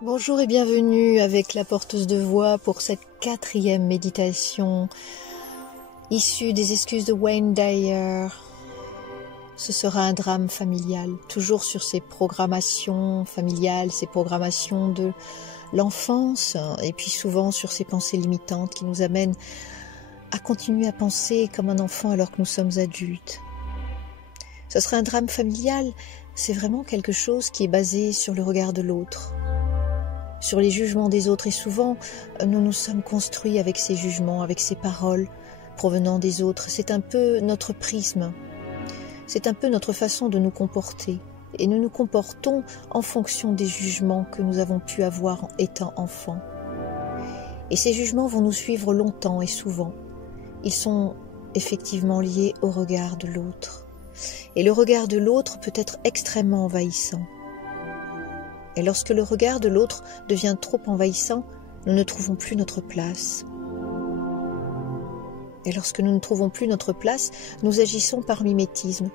Bonjour et bienvenue avec la porteuse de voix pour cette 4e méditation issue des excuses de Wayne Dyer. Ce sera un drame familial, toujours sur ces programmations familiales, ces programmations de l'enfance et puis souvent sur ces pensées limitantes qui nous amènent à continuer à penser comme un enfant alors que nous sommes adultes. Ce sera un drame familial, c'est vraiment quelque chose qui est basé sur le regard de l'autre, sur les jugements des autres, et souvent nous nous sommes construits avec ces jugements, avec ces paroles provenant des autres. C'est un peu notre prisme, c'est un peu notre façon de nous comporter, et nous nous comportons en fonction des jugements que nous avons pu avoir en étant enfants. Et ces jugements vont nous suivre longtemps et souvent. Ils sont effectivement liés au regard de l'autre. Et le regard de l'autre peut être extrêmement envahissant. Et lorsque le regard de l'autre devient trop envahissant, nous ne trouvons plus notre place. Et lorsque nous ne trouvons plus notre place, nous agissons par mimétisme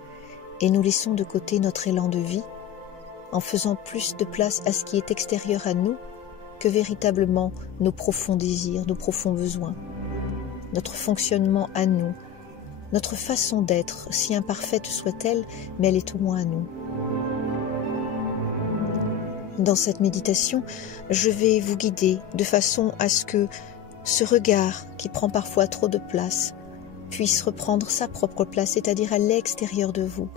et nous laissons de côté notre élan de vie en faisant plus de place à ce qui est extérieur à nous que véritablement nos profonds désirs, nos profonds besoins, notre fonctionnement à nous, notre façon d'être, si imparfaite soit-elle, mais elle est au moins à nous. Dans cette méditation, je vais vous guider de façon à ce que ce regard qui prend parfois trop de place puisse reprendre sa propre place, c'est-à-dire à l'extérieur de vous,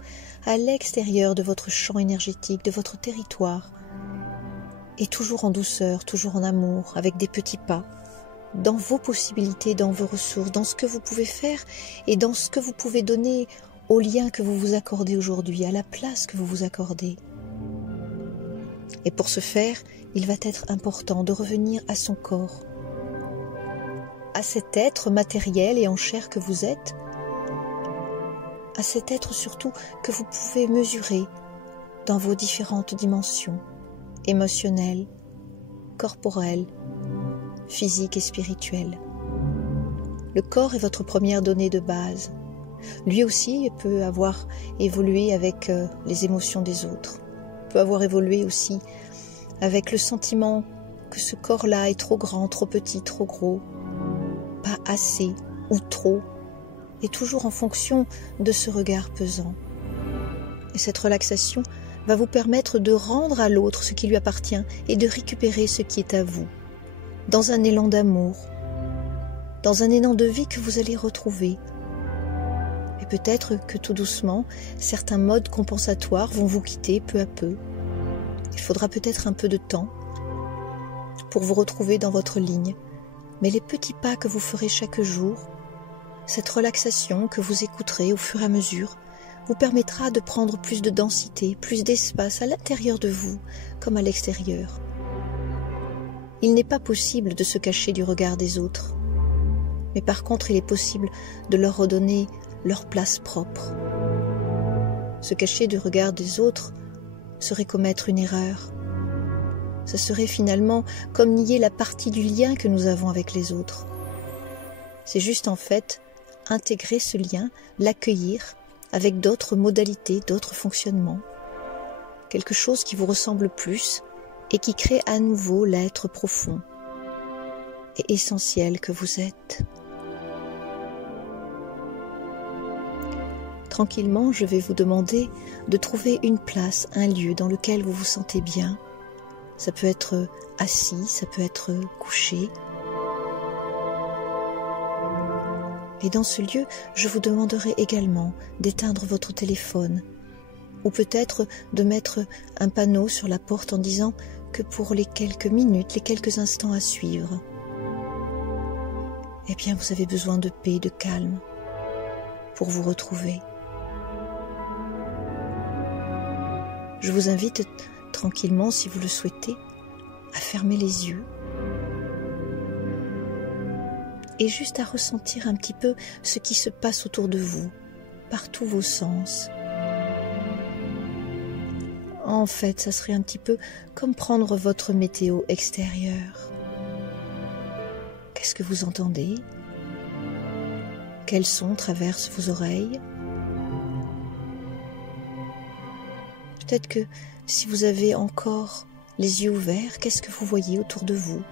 à l'extérieur de votre champ énergétique, de votre territoire, et toujours en douceur, toujours en amour, avec des petits pas, dans vos possibilités, dans vos ressources, dans ce que vous pouvez faire et dans ce que vous pouvez donner au lien que vous vous accordez aujourd'hui, à la place que vous vous accordez. Et pour ce faire, il va être important de revenir à son corps, à cet être matériel et en chair que vous êtes, à cet être surtout que vous pouvez mesurer dans vos différentes dimensions, émotionnelles, corporelles, physiques et spirituelles. Le corps est votre première donnée de base. Lui aussi peut avoir évolué avec les émotions des autres, peut avoir évolué aussi avec le sentiment que ce corps-là est trop grand, trop petit, trop gros, pas assez ou trop, et toujours en fonction de ce regard pesant. Et cette relaxation va vous permettre de rendre à l'autre ce qui lui appartient et de récupérer ce qui est à vous, dans un élan d'amour, dans un élan de vie que vous allez retrouver. Et peut-être que tout doucement, certains modes compensatoires vont vous quitter peu à peu. Il faudra peut-être un peu de temps pour vous retrouver dans votre ligne, mais les petits pas que vous ferez chaque jour, cette relaxation que vous écouterez au fur et à mesure, vous permettra de prendre plus de densité, plus d'espace à l'intérieur de vous comme à l'extérieur. Il n'est pas possible de se cacher du regard des autres, mais par contre il est possible de leur redonner leur place propre. Se cacher du regard des autres serait commettre une erreur. Ce serait finalement comme nier la partie du lien que nous avons avec les autres. C'est juste en fait intégrer ce lien, l'accueillir avec d'autres modalités, d'autres fonctionnements. Quelque chose qui vous ressemble plus et qui crée à nouveau l'être profond et essentiel que vous êtes. Tranquillement, je vais vous demander de trouver une place, un lieu dans lequel vous vous sentez bien. Ça peut être assis, ça peut être couché. Et dans ce lieu, je vous demanderai également d'éteindre votre téléphone ou peut-être de mettre un panneau sur la porte en disant que pour les quelques minutes, les quelques instants à suivre, eh bien vous avez besoin de paix, de calme pour vous retrouver. Je vous invite tranquillement, si vous le souhaitez, à fermer les yeux et juste à ressentir un petit peu ce qui se passe autour de vous, par tous vos sens. En fait, ça serait un petit peu comme prendre votre météo extérieure. Qu'est-ce que vous entendez? Quels sons traversent vos oreilles? Peut-être que si vous avez encore les yeux ouverts, qu'est-ce que vous voyez autour de vous?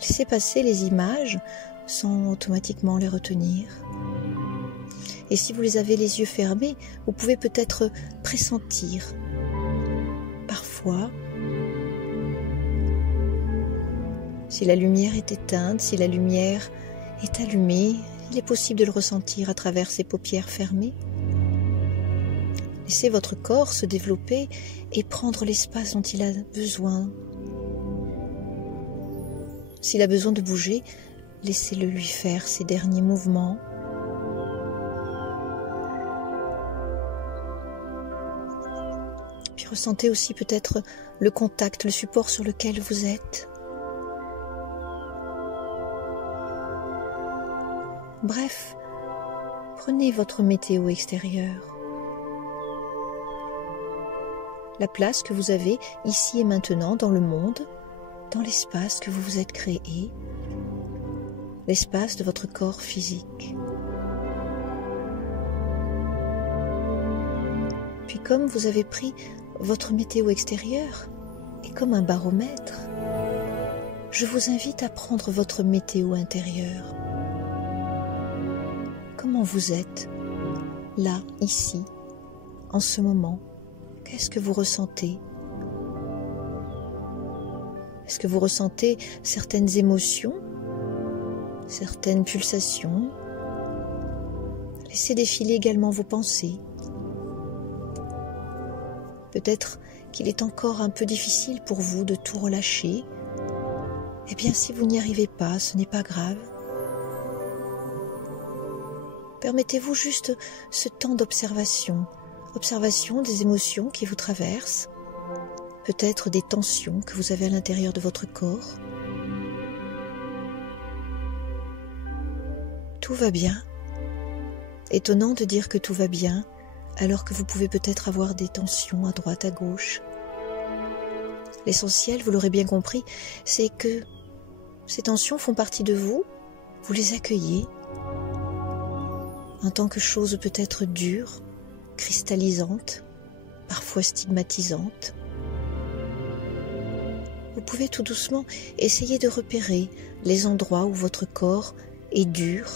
Laissez passer les images sans automatiquement les retenir. Et si vous les avez les yeux fermés, vous pouvez peut-être pressentir. Parfois, si la lumière est éteinte, si la lumière est allumée, il est possible de le ressentir à travers ses paupières fermées. Laissez votre corps se développer et prendre l'espace dont il a besoin. S'il a besoin de bouger, laissez-le lui faire ses derniers mouvements. Puis ressentez aussi peut-être le contact, le support sur lequel vous êtes. Bref, prenez votre météo extérieure. La place que vous avez ici et maintenant dans le monde, dans l'espace que vous vous êtes créé, l'espace de votre corps physique. Puis comme vous avez pris votre météo extérieure et comme un baromètre, je vous invite à prendre votre météo intérieure. Comment vous êtes, là, ici, en ce moment? Qu'est-ce que vous ressentez? Est-ce que vous ressentez certaines émotions, certaines pulsations? Laissez défiler également vos pensées. Peut-être qu'il est encore un peu difficile pour vous de tout relâcher. Eh bien, si vous n'y arrivez pas, ce n'est pas grave. Permettez-vous juste ce temps d'observation, observation des émotions qui vous traversent, peut-être des tensions que vous avez à l'intérieur de votre corps. Tout va bien. Étonnant de dire que tout va bien, alors que vous pouvez peut-être avoir des tensions à droite, à gauche. L'essentiel, vous l'aurez bien compris, c'est que ces tensions font partie de vous, vous les accueillez en tant que choses peut-être dures, cristallisantes, parfois stigmatisantes. Vous pouvez tout doucement essayer de repérer les endroits où votre corps est dur,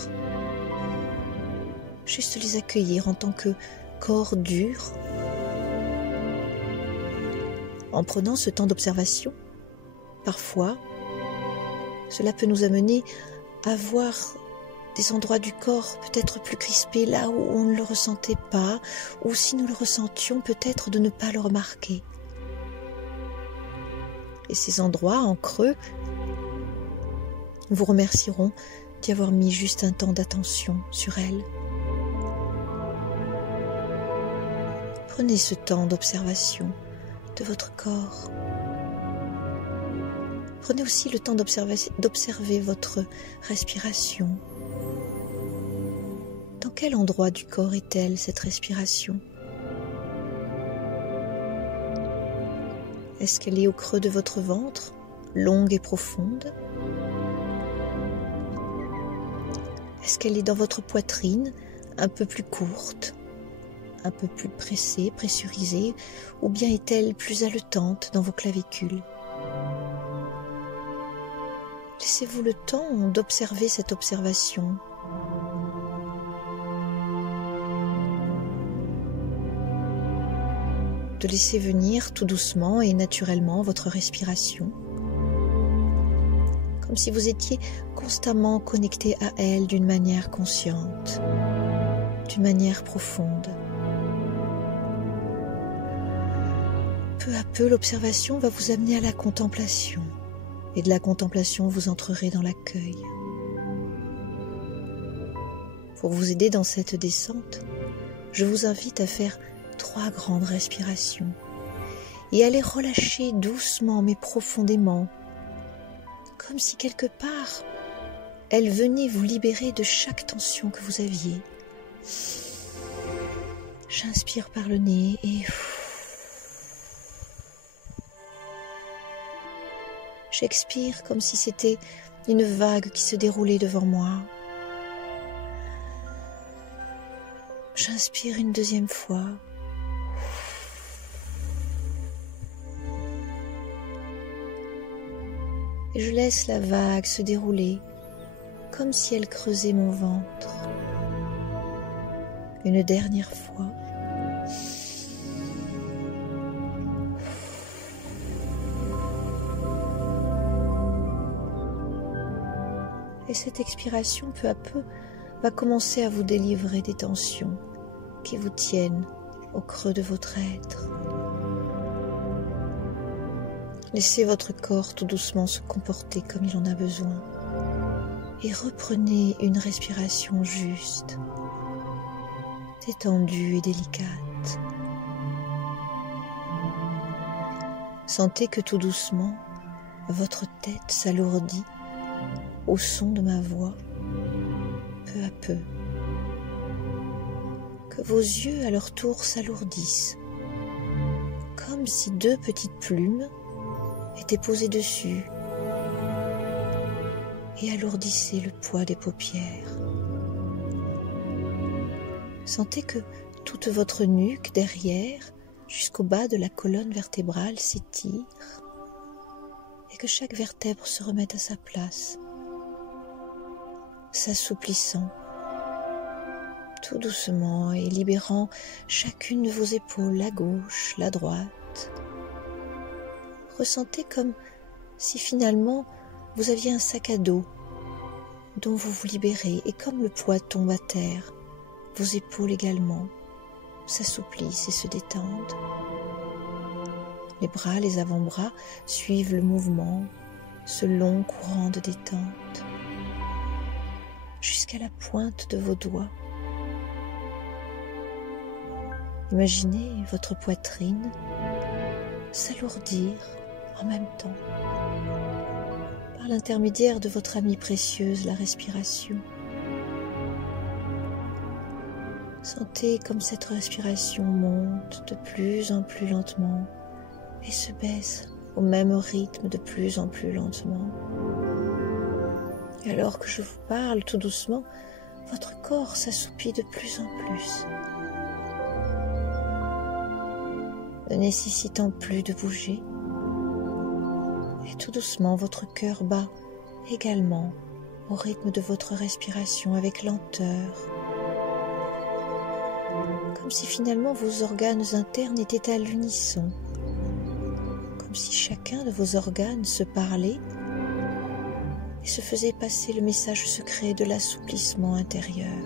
juste les accueillir en tant que corps dur. En prenant ce temps d'observation, parfois, cela peut nous amener à voir des endroits du corps peut-être plus crispés là où on ne le ressentait pas, ou si nous le ressentions, peut-être de ne pas le remarquer. Et ces endroits en creux vous remercieront d'y avoir mis juste un temps d'attention sur elles. Prenez ce temps d'observation de votre corps. Prenez aussi le temps d'observer votre respiration. Dans quel endroit du corps est-elle, cette respiration? Est-ce qu'elle est au creux de votre ventre, longue et profonde? Est-ce qu'elle est dans votre poitrine, un peu plus courte, un peu plus pressée, pressurisée, ou bien est-elle plus haletante dans vos clavicules? Laissez-vous le temps d'observer cette observation. De laisser venir tout doucement et naturellement votre respiration, comme si vous étiez constamment connecté à elle d'une manière consciente, d'une manière profonde. Peu à peu, l'observation va vous amener à la contemplation, et de la contemplation, vous entrerez dans l'accueil. Pour vous aider dans cette descente, je vous invite à faire 3 grandes respirations et à les relâcher doucement mais profondément, comme si quelque part elles venaient vous libérer de chaque tension que vous aviez. J'inspire par le nez et j'expire comme si c'était une vague qui se déroulait devant moi. J'inspire une deuxième fois. et je laisse la vague se dérouler comme si elle creusait mon ventre. Une dernière fois. Et cette expiration, peu à peu, va commencer à vous délivrer des tensions qui vous tiennent au creux de votre être. Laissez votre corps tout doucement se comporter comme il en a besoin et reprenez une respiration juste, détendue et délicate. Sentez que tout doucement, votre tête s'alourdit au son de ma voix, peu à peu. Que vos yeux à leur tour s'alourdissent, comme si deux petites plumes étaient posées dessus et alourdissaient le poids des paupières. Sentez que toute votre nuque derrière, jusqu'au bas de la colonne vertébrale s'étire et que chaque vertèbre se remette à sa place, s'assouplissant tout doucement et libérant chacune de vos épaules, la gauche, la droite. Ressentez comme si finalement vous aviez un sac à dos dont vous vous libérez et comme le poids tombe à terre, vos épaules également s'assouplissent et se détendent. Les bras, les avant-bras suivent le mouvement, ce long courant de détente, jusqu'à la pointe de vos doigts. Imaginez votre poitrine s'alourdir en même temps par l'intermédiaire de votre amie précieuse, la respiration. Sentez comme cette respiration monte de plus en plus lentement et se baisse au même rythme de plus en plus lentement. Et alors que je vous parle tout doucement, votre corps s'assoupit de plus en plus, ne nécessitant plus de bouger. Et tout doucement, votre cœur bat également au rythme de votre respiration avec lenteur, comme si finalement vos organes internes étaient à l'unisson, comme si chacun de vos organes se parlait et se faisait passer le message secret de l'assouplissement intérieur.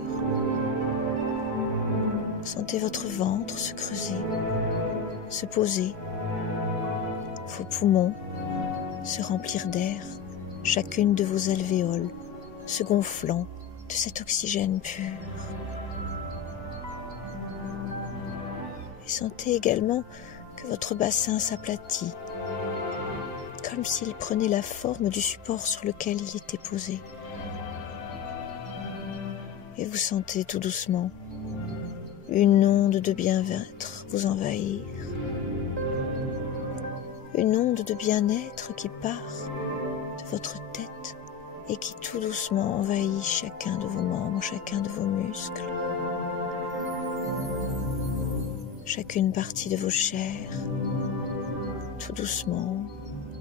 Sentez votre ventre se creuser, se poser, vos poumons se remplir d'air, chacune de vos alvéoles se gonflant de cet oxygène pur. Et sentez également que votre bassin s'aplatit, comme s'il prenait la forme du support sur lequel il était posé. Et vous sentez tout doucement une onde de bien-être vous envahir, une onde de bien-être qui part de votre tête et qui tout doucement envahit chacun de vos membres, chacun de vos muscles, chacune partie de vos chairs, tout doucement,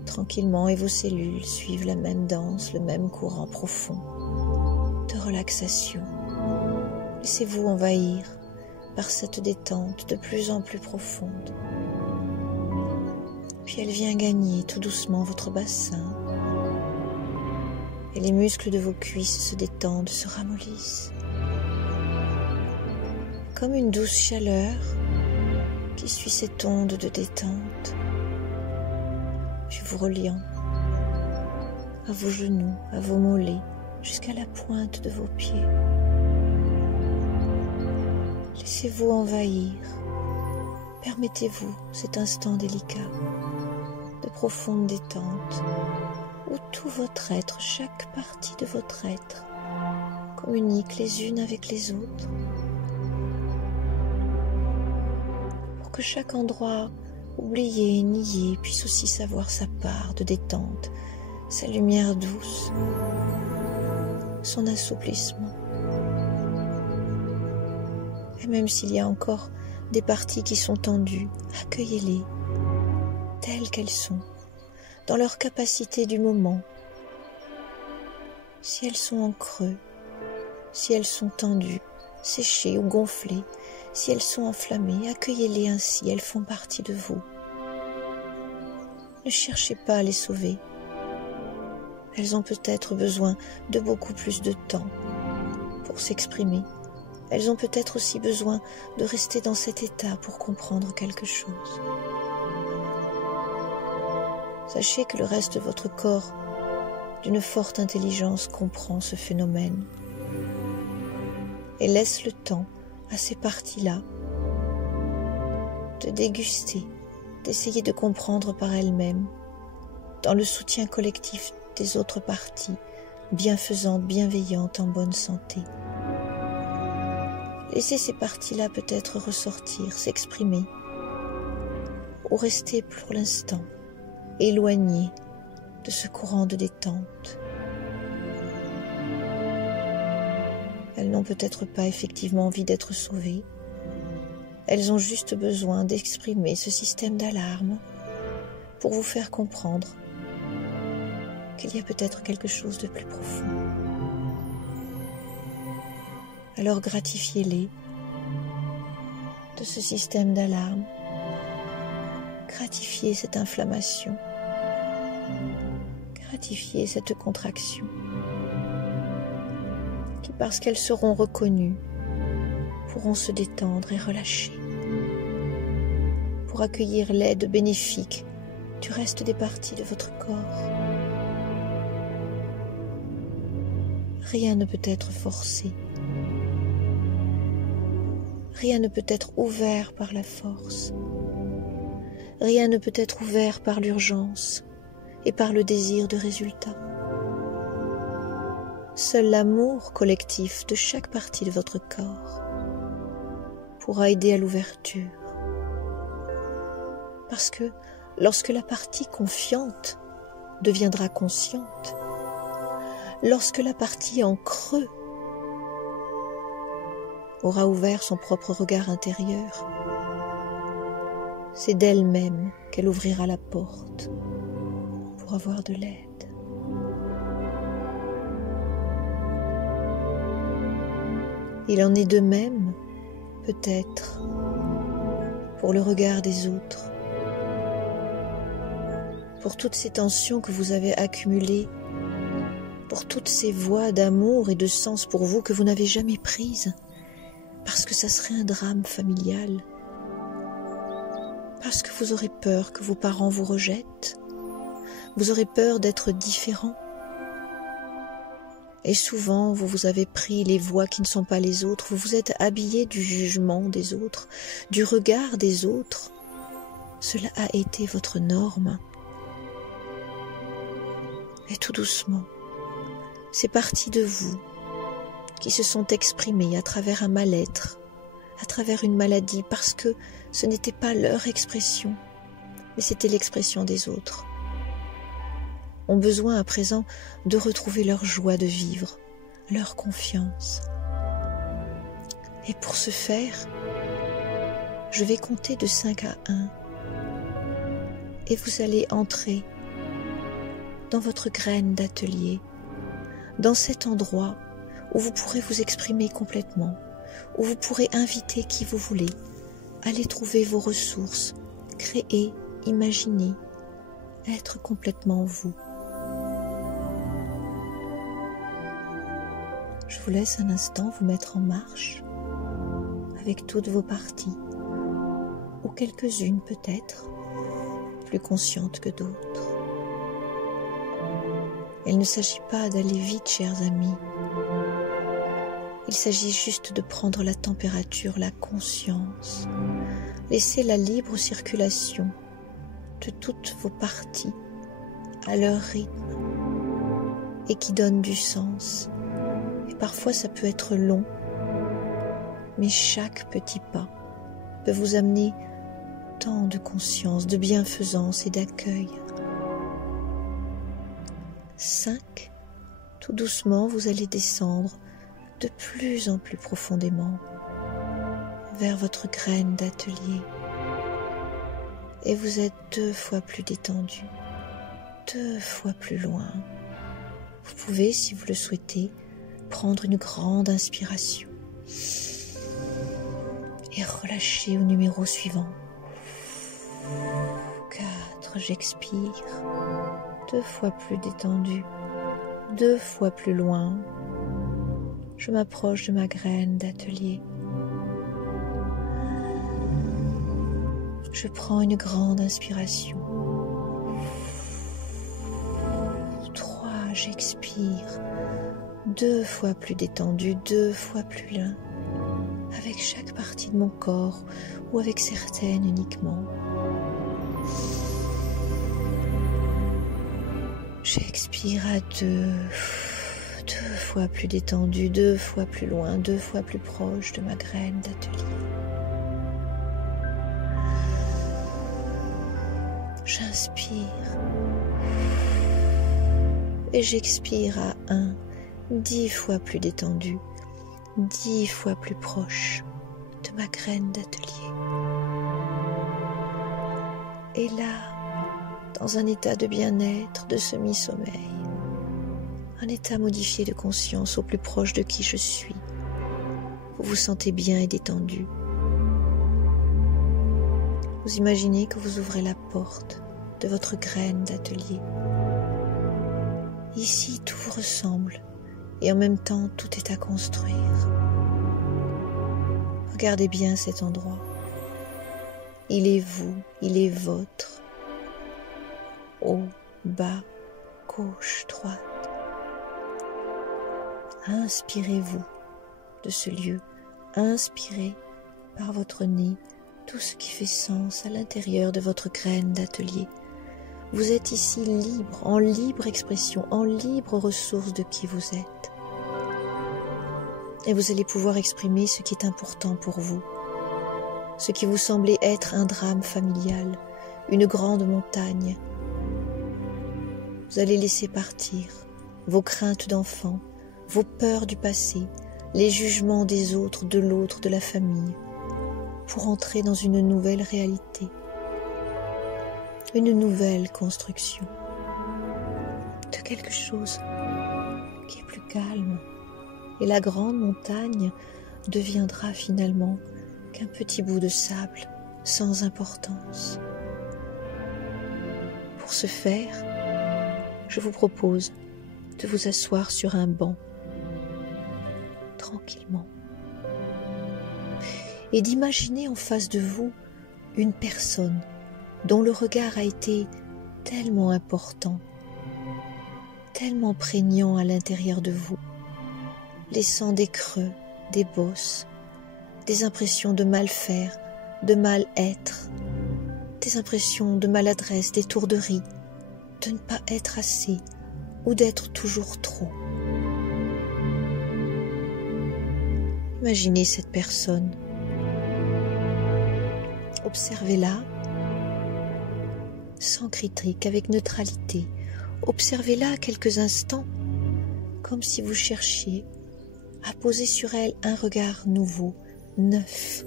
tranquillement, et vos cellules suivent la même danse, le même courant profond de relaxation. Laissez-vous envahir par cette détente de plus en plus profonde. Puis elle vient gagner tout doucement votre bassin et les muscles de vos cuisses se détendent, se ramollissent, comme une douce chaleur qui suit cette onde de détente, puis vous reliant à vos genoux, à vos mollets, jusqu'à la pointe de vos pieds. Laissez-vous envahir, permettez-vous cet instant délicat de profonde détente où tout votre être, chaque partie de votre être communique les unes avec les autres pour que chaque endroit oublié et nié puisse aussi savoir sa part de détente, sa lumière douce, son assouplissement. Et même s'il y a encore des parties qui sont tendues, accueillez-les telles qu'elles sont, dans leur capacité du moment, Si elles sont en creux, si elles sont tendues, séchées ou gonflées, si elles sont enflammées, accueillez-les ainsi, elles font partie de vous. Ne cherchez pas à les sauver. Elles ont peut-être besoin de beaucoup plus de temps pour s'exprimer. Elles ont peut-être aussi besoin de rester dans cet état pour comprendre quelque chose. Sachez que le reste de votre corps, d'une forte intelligence, comprend ce phénomène et laisse le temps à ces parties-là de déguster, d'essayer de comprendre par elles-mêmes, dans le soutien collectif des autres parties, bienfaisantes, bienveillantes, en bonne santé. Laissez ces parties-là peut-être ressortir, s'exprimer, ou rester pour l'instant éloignées de ce courant de détente. Elles n'ont peut-être pas effectivement envie d'être sauvées. Elles ont juste besoin d'exprimer ce système d'alarme pour vous faire comprendre qu'il y a peut-être quelque chose de plus profond. Alors gratifiez-les de ce système d'alarme. Gratifiez cette inflammation. Gratifiez cette contraction qui, parce qu'elles seront reconnues, pourront se détendre et relâcher pour accueillir l'aide bénéfique du reste des parties de votre corps. Rien ne peut être forcé. Rien ne peut être ouvert par la force. Rien ne peut être ouvert par l'urgence et par le désir de résultat. Seul l'amour collectif de chaque partie de votre corps pourra aider à l'ouverture. Parce que lorsque la partie confiante deviendra consciente, lorsque la partie en creux aura ouvert son propre regard intérieur, c'est d'elle-même qu'elle ouvrira la porte pour avoir de l'aide. Il en est de même, peut-être, pour le regard des autres, pour toutes ces tensions que vous avez accumulées, pour toutes ces voies d'amour et de sens pour vous que vous n'avez jamais prises, parce que ça serait un drame familial, parce que vous aurez peur que vos parents vous rejettent, vous aurez peur d'être différent. Et souvent, vous avez pris les voies qui ne sont pas les autres, vous vous êtes habillé du jugement des autres, du regard des autres. Cela a été votre norme. Et tout doucement, ces parties de vous qui se sont exprimées à travers un mal-être, à travers une maladie, parce que ce n'était pas leur expression, mais c'était l'expression des autres, ont besoin à présent de retrouver leur joie de vivre, leur confiance. Et pour ce faire, je vais compter de 5 à 1 et vous allez entrer dans votre graine d'atelier, dans cet endroit où vous pourrez vous exprimer complètement, où vous pourrez inviter qui vous voulez, aller trouver vos ressources, créer, imaginer, être complètement vous. Je vous laisse un instant vous mettre en marche avec toutes vos parties, ou quelques-unes peut-être, plus conscientes que d'autres. Il ne s'agit pas d'aller vite, chers amis. Il s'agit juste de prendre la température, la conscience. Laissez la libre circulation de toutes vos parties à leur rythme et qui donne du sens. Et parfois ça peut être long, mais chaque petit pas peut vous amener tant de conscience, de bienfaisance et d'accueil. 5. Tout doucement, vous allez descendre de plus en plus profondément vers votre graine d'atelier. Et vous êtes 2 fois plus détendu, 2 fois plus loin, Vous pouvez, si vous le souhaitez, prendre une grande inspiration et relâcher au numéro suivant. 4, j'expire, 2 fois plus détendu, 2 fois plus loin. Je m'approche de ma graine d'atelier. Je prends une grande inspiration. 3, j'expire, 2 fois plus détendu, 2 fois plus loin, avec chaque partie de mon corps ou avec certaines uniquement. J'expire à 2 fois plus détendu, 2 fois plus loin, 2 fois plus proche de ma graine d'atelier. J'inspire et j'expire à 1, 10 fois plus détendu, 10 fois plus proche de ma graine d'atelier. Et là, dans un état de bien-être, de semi-sommeil, un état modifié de conscience au plus proche de qui je suis, vous vous sentez bien et détendu. Vous imaginez que vous ouvrez la porte de votre graine d'atelier. Ici, tout vous ressemble et en même temps, tout est à construire. Regardez bien cet endroit. Il est vous, il est votre. Haut, bas, gauche, droite. Inspirez-vous de ce lieu. Inspirez par votre nez tout ce qui fait sens à l'intérieur de votre graine d'atelier. Vous êtes ici libre, en libre expression, en libre ressource de qui vous êtes. Et vous allez pouvoir exprimer ce qui est important pour vous, ce qui vous semblait être un drame familial, une grande montagne. Vous allez laisser partir vos craintes d'enfant, vos peurs du passé, les jugements des autres, de l'autre, de la famille, pour entrer dans une nouvelle réalité, une nouvelle construction, de quelque chose qui est plus calme. Et la grande montagne deviendra finalement qu'un petit bout de sable sans importance. Pour ce faire, je vous propose de vous asseoir sur un banc, tranquillement, et d'imaginer en face de vous une personne dont le regard a été tellement important, tellement prégnant à l'intérieur de vous, laissant des creux, des bosses, des impressions de mal faire, de mal être, des impressions de maladresse, d'étourderie, de ne pas être assez ou d'être toujours trop. Imaginez cette personne. Observez-la sans critique, avec neutralité. Observez-la quelques instants, comme si vous cherchiez à poser sur elle un regard nouveau, neuf.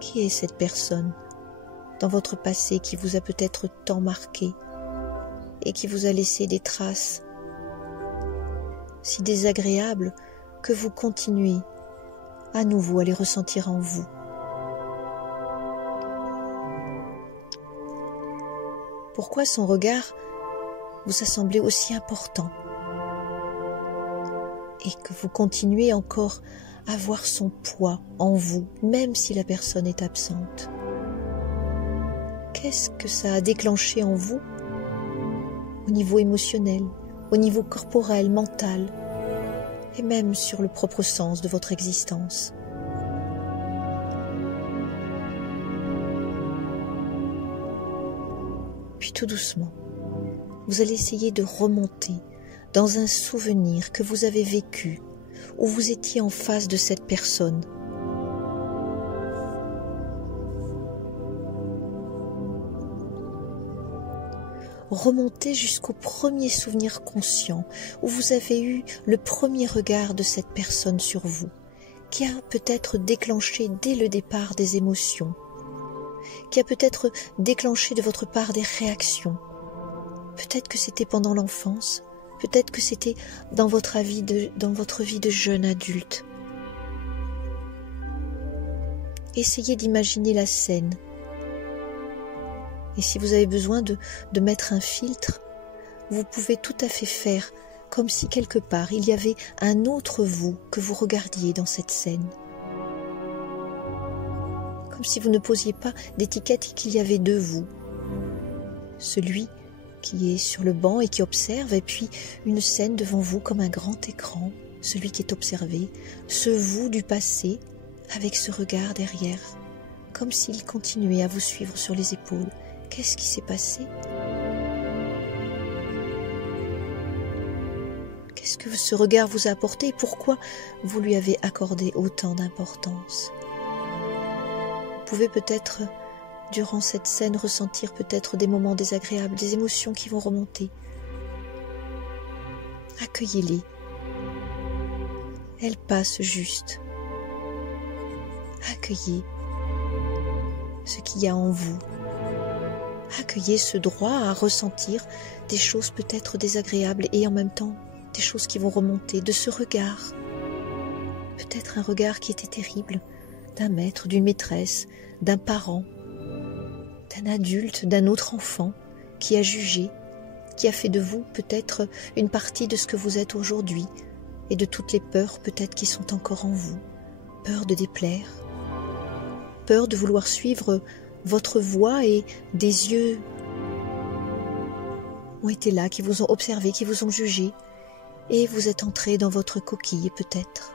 Qui est cette personne dans votre passé qui vous a peut-être tant marqué et qui vous a laissé des traces si désagréables que vous continuez à nouveau à les ressentir en vous? Pourquoi son regard vous a semblé aussi important et que vous continuez encore à voir son poids en vous, même si la personne est absente? Qu'est-ce que ça a déclenché en vous au niveau émotionnel, au niveau corporel, mental et même sur le propre sens de votre existence? Puis tout doucement, vous allez essayer de remonter dans un souvenir que vous avez vécu, où vous étiez en face de cette personne. Remontez jusqu'au premier souvenir conscient, où vous avez eu le premier regard de cette personne sur vous, qui a peut-être déclenché dès le départ des émotions, qui a peut-être déclenché de votre part des réactions, Peut-être que c'était pendant l'enfance, peut-être que c'était dans votre vie de jeune adulte. Essayez d'imaginer la scène. Et si vous avez besoin de mettre un filtre, vous pouvez tout à fait faire comme si quelque part il y avait un autre vous que vous regardiez dans cette scène. Comme si vous ne posiez pas d'étiquette et qu'il y avait deux vous. Celui qui est sur le banc et qui observe, et puis une scène devant vous comme un grand écran, celui qui est observé, ce vous du passé avec ce regard derrière, comme s'il continuait à vous suivre sur les épaules. Qu'est-ce qui s'est passé ? Qu'est-ce que ce regard vous a apporté et pourquoi vous lui avez accordé autant d'importance ? Vous pouvez peut-être, durant cette scène, ressentir peut-être des moments désagréables, des émotions qui vont remonter. Accueillez-les. Elles passent juste. Accueillez ce qu'il y a en vous. Accueillez ce droit à ressentir des choses peut-être désagréables et en même temps des choses qui vont remonter de ce regard. Peut-être un regard qui était terrible, d'un maître, d'une maîtresse, d'un parent, d'un adulte, d'un autre enfant qui a jugé, qui a fait de vous peut-être une partie de ce que vous êtes aujourd'hui et de toutes les peurs peut-être qui sont encore en vous. Peur de déplaire, peur de vouloir suivre votre voie et des yeux ont été là, qui vous ont observé, qui vous ont jugé et vous êtes entré dans votre coquille peut-être.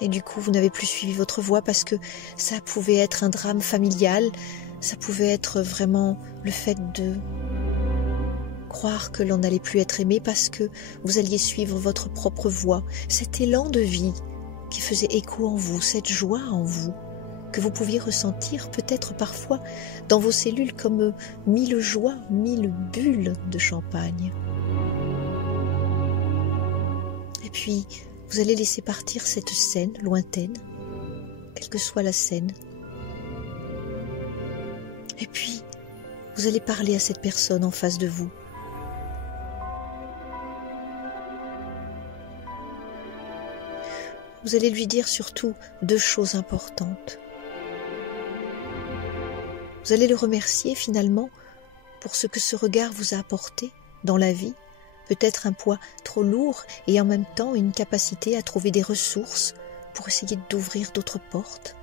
Et du coup, vous n'avez plus suivi votre voie parce que ça pouvait être un drame familial, ça pouvait être vraiment le fait de croire que l'on n'allait plus être aimé parce que vous alliez suivre votre propre voie, cet élan de vie qui faisait écho en vous, cette joie en vous, que vous pouviez ressentir peut-être parfois dans vos cellules comme 1000 joies, 1000 bulles de champagne. Et puis, vous allez laisser partir cette scène lointaine, quelle que soit la scène. Et puis, vous allez parler à cette personne en face de vous. Vous allez lui dire surtout 2 choses importantes. Vous allez le remercier finalement pour ce que ce regard vous a apporté dans la vie. Peut-être un poids trop lourd et en même temps une capacité à trouver des ressources pour essayer d'ouvrir d'autres portes.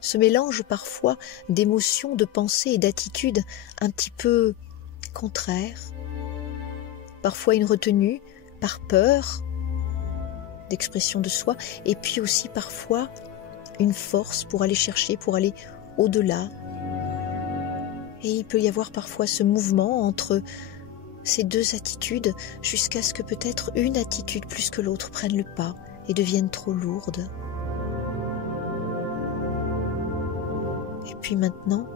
Ce mélange parfois d'émotions, de pensées et d'attitudes un petit peu contraires. Parfois une retenue par peur d'expression de soi et puis aussi parfois une force pour aller chercher, pour aller au-delà. Et il peut y avoir parfois ce mouvement entre ces 2 attitudes jusqu'à ce que peut-être une attitude plus que l'autre prenne le pas et devienne trop lourde. Et puis maintenant,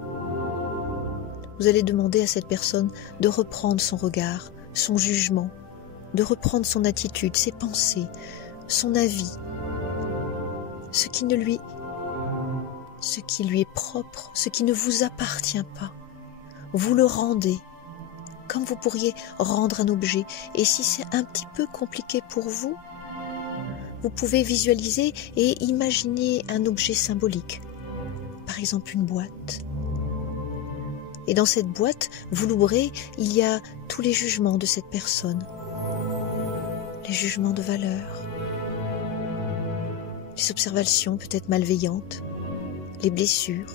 vous allez demander à cette personne de reprendre son regard, son jugement, de reprendre son attitude, ses pensées, son avis, ce qui lui est propre, ce qui ne vous appartient pas. Vous le rendez comme vous pourriez rendre un objet. Et si c'est un petit peu compliqué pour vous, vous pouvez visualiser et imaginer un objet symbolique. Par exemple une boîte. Et dans cette boîte, vous l'ouvrez, il y a tous les jugements de cette personne. Les jugements de valeur. Les observations peut-être malveillantes. Les blessures.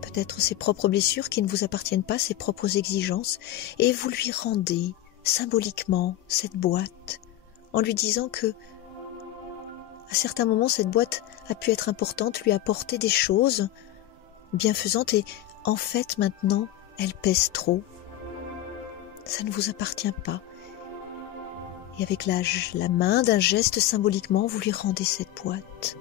Peut-être ses propres blessures qui ne vous appartiennent pas, ses propres exigences, et vous lui rendez symboliquement cette boîte, en lui disant que, à certains moments, cette boîte a pu être importante, lui apporter des choses bienfaisantes, et en fait, maintenant, elle pèse trop. Ça ne vous appartient pas. Et avec la main d'un geste symboliquement, vous lui rendez cette boîte.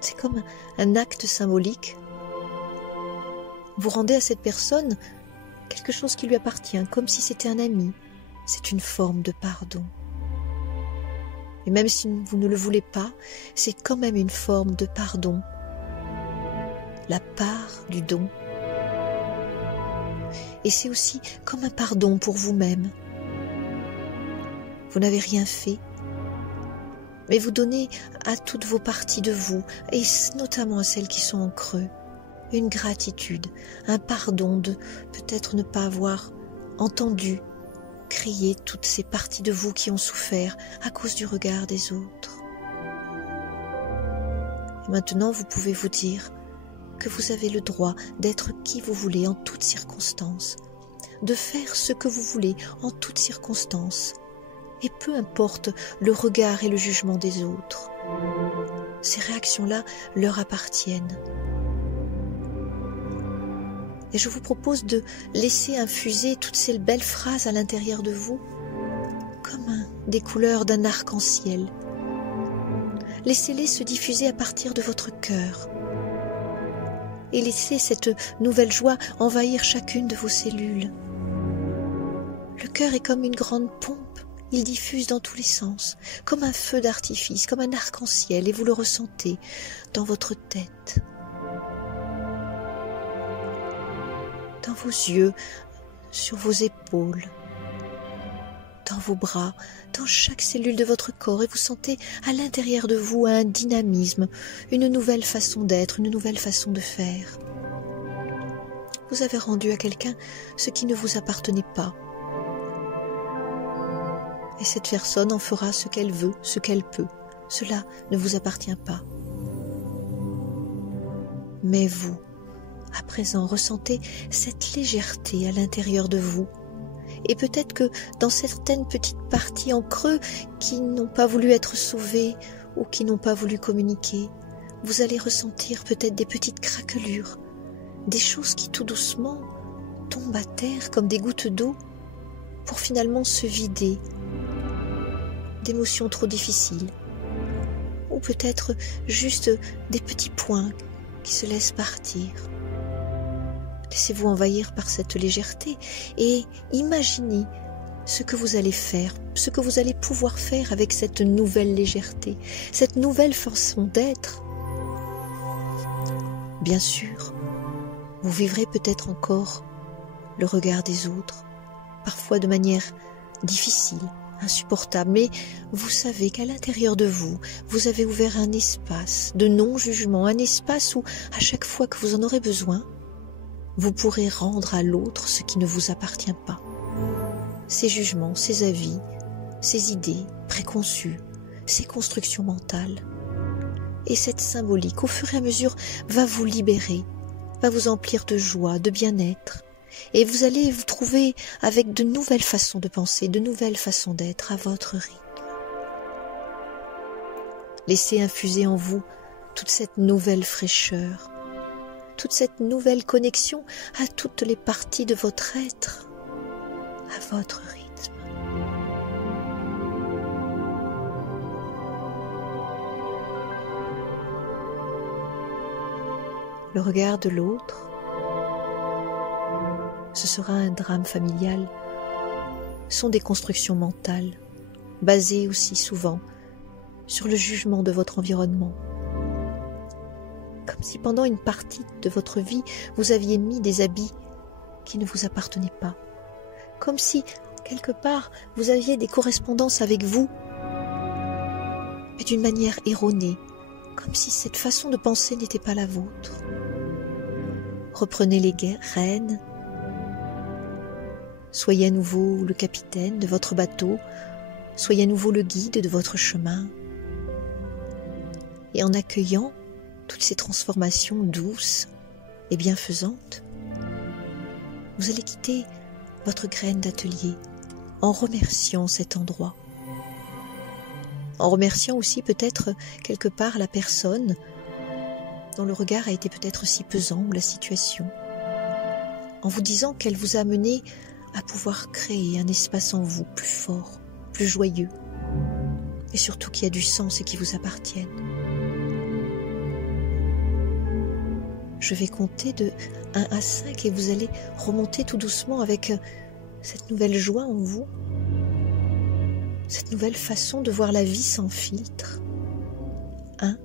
C'est comme un acte symbolique. Vous rendez à cette personne quelque chose qui lui appartient, comme si c'était un ami. C'est une forme de pardon. Et même si vous ne le voulez pas, c'est quand même une forme de pardon. la part du don. Et c'est aussi comme un pardon pour vous-même. Vous n'avez rien fait, mais vous donnez à toutes vos parties de vous, et notamment à celles qui sont en creux, une gratitude, un pardon de peut-être ne pas avoir entendu crier toutes ces parties de vous qui ont souffert à cause du regard des autres. Et maintenant, vous pouvez vous dire que vous avez le droit d'être qui vous voulez en toutes circonstances, de faire ce que vous voulez en toutes circonstances, et peu importe le regard et le jugement des autres. Ces réactions-là leur appartiennent. Et je vous propose de laisser infuser toutes ces belles phrases à l'intérieur de vous, comme des couleurs d'un arc-en-ciel. Laissez-les se diffuser à partir de votre cœur. Et laissez cette nouvelle joie envahir chacune de vos cellules. Le cœur est comme une grande pompe. Il diffuse dans tous les sens, comme un feu d'artifice, comme un arc-en-ciel, et vous le ressentez dans votre tête, dans vos yeux, sur vos épaules, dans vos bras, dans chaque cellule de votre corps, et vous sentez à l'intérieur de vous un dynamisme, une nouvelle façon d'être, une nouvelle façon de faire. Vous avez rendu à quelqu'un ce qui ne vous appartenait pas. Et cette personne en fera ce qu'elle veut, ce qu'elle peut. Cela ne vous appartient pas. Mais vous, à présent, ressentez cette légèreté à l'intérieur de vous. Et peut-être que dans certaines petites parties en creux qui n'ont pas voulu être sauvées ou qui n'ont pas voulu communiquer, vous allez ressentir peut-être des petites craquelures, des choses qui tout doucement tombent à terre comme des gouttes d'eau pour finalement se vider d'émotions trop difficiles, ou peut-être juste des petits points qui se laissent partir. Laissez-vous envahir par cette légèreté et imaginez ce que vous allez faire, ce que vous allez pouvoir faire avec cette nouvelle légèreté, cette nouvelle façon d'être. Bien sûr, vous vivrez peut-être encore le regard des autres, parfois de manière difficile, insupportable, mais vous savez qu'à l'intérieur de vous, vous avez ouvert un espace de non-jugement, un espace où, à chaque fois que vous en aurez besoin, vous pourrez rendre à l'autre ce qui ne vous appartient pas. Ses jugements, ses avis, ses idées préconçues, ses constructions mentales. Et cette symbolique, au fur et à mesure, va vous libérer, va vous emplir de joie, de bien-être. Et vous allez vous trouver avec de nouvelles façons de penser, de nouvelles façons d'être à votre rythme. Laissez infuser en vous toute cette nouvelle fraîcheur, toute cette nouvelle connexion à toutes les parties de votre être, à votre rythme. Le regard de l'autre, ce sera un drame familial, sont des constructions mentales, basées aussi souvent sur le jugement de votre environnement. Comme si pendant une partie de votre vie, vous aviez mis des habits qui ne vous appartenaient pas. Comme si, quelque part, vous aviez des correspondances avec vous, mais d'une manière erronée, comme si cette façon de penser n'était pas la vôtre. Reprenez les rênes. Soyez à nouveau le capitaine de votre bateau, soyez à nouveau le guide de votre chemin. Et en accueillant toutes ces transformations douces et bienfaisantes, vous allez quitter votre graine d'atelier en remerciant cet endroit. En remerciant aussi peut-être quelque part la personne dont le regard a été peut-être si pesant ou la situation. En vous disant qu'elle vous a amené à pouvoir créer un espace en vous plus fort, plus joyeux, et surtout qui a du sens et qui vous appartienne. Je vais compter de 1 à 5 et vous allez remonter tout doucement avec cette nouvelle joie en vous, cette nouvelle façon de voir la vie sans filtre. 1,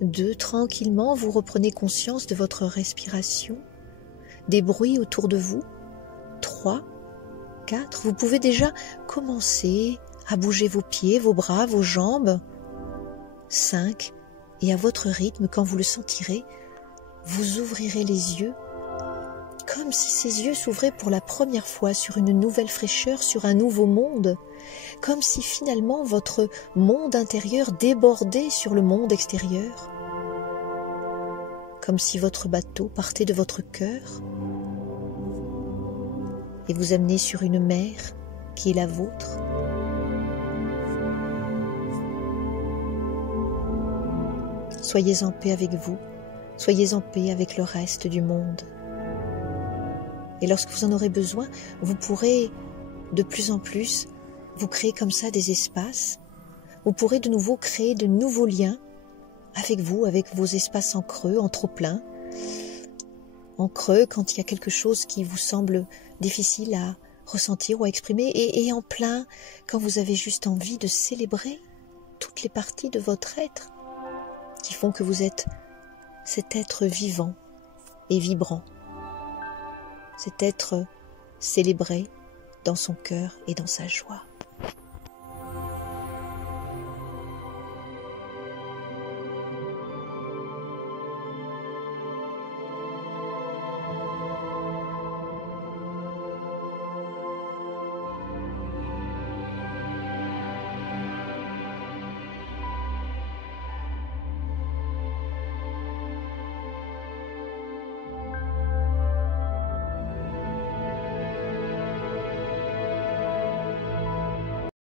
2, tranquillement, vous reprenez conscience de votre respiration, des bruits autour de vous. 3, 4, vous pouvez déjà commencer à bouger vos pieds, vos bras, vos jambes. 5, et à votre rythme, quand vous le sentirez, vous ouvrirez les yeux comme si ces yeux s'ouvraient pour la première fois sur une nouvelle fraîcheur, sur un nouveau monde, comme si finalement votre monde intérieur débordait sur le monde extérieur, comme si votre bateau partait de votre cœur et vous amenait sur une mer qui est la vôtre. Soyez en paix avec vous, soyez en paix avec le reste du monde. Et lorsque vous en aurez besoin, vous pourrez de plus en plus vous créer comme ça des espaces. Vous pourrez de nouveau créer de nouveaux liens avec vous, avec vos espaces en creux, en trop-plein. En creux, quand il y a quelque chose qui vous semble difficile à ressentir ou à exprimer, et en plein, quand vous avez juste envie de célébrer toutes les parties de votre être qui font que vous êtes cet être vivant et vibrant. Cet être célébré dans son cœur et dans sa joie.